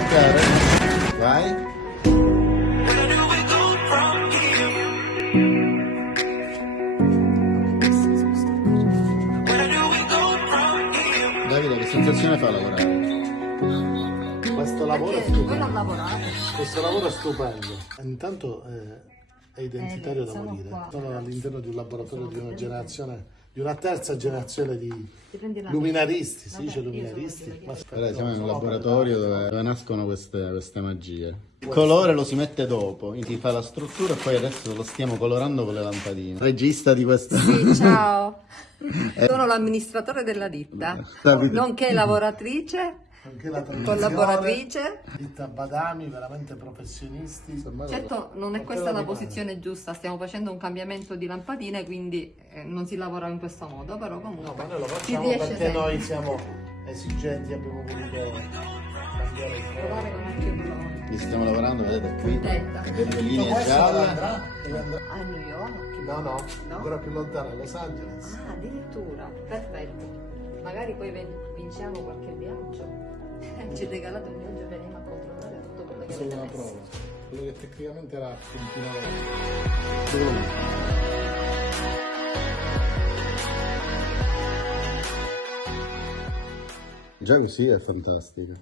attaccare. Vai. Davide, che sensazione fa lavorare? Questo lavoro è Perché voi non stupendo. lavorate. Questo lavoro è stupendo. Intanto è identitario da sono morire. qua. Sono all'interno di un laboratorio di una generazione, di una terza generazione di Ti prendi la luminaristi, si Vabbè, dice io sono luminaristi. di- Allora, siamo in un laboratorio dove nascono queste magie. Il colore lo si mette dopo, si fa la struttura e poi adesso lo stiamo colorando con le lampadine. Regista di questa... Sì, ciao. Sono l'amministratore della ditta, Davide. nonché lavoratrice, Anche la tradizione, collaboratrice. ditta Badami, veramente professionisti. Certo, non è questa la posizione giusta, stiamo facendo un cambiamento di lampadine, quindi non si lavora in questo modo, però No, ma comunque noi lo si facciamo riesce perché sempre. noi siamo esigenti, abbiamo voluto cambiare il Provare con anche il colore. Ci stiamo lavorando, vedete qui, Contenta. le linee gialle. andrà? Dove andrà? A New York? No, no, No? ancora più lontano, a Los Angeles. Ah, addirittura, perfetto. Magari poi vinciamo qualche viaggio. Ci regalate un viaggio e veniamo a controllare tutto quello che Solo avete una messo. prova. Quello che tecnicamente era continuare. Dove lo metti? Già così è fantastica.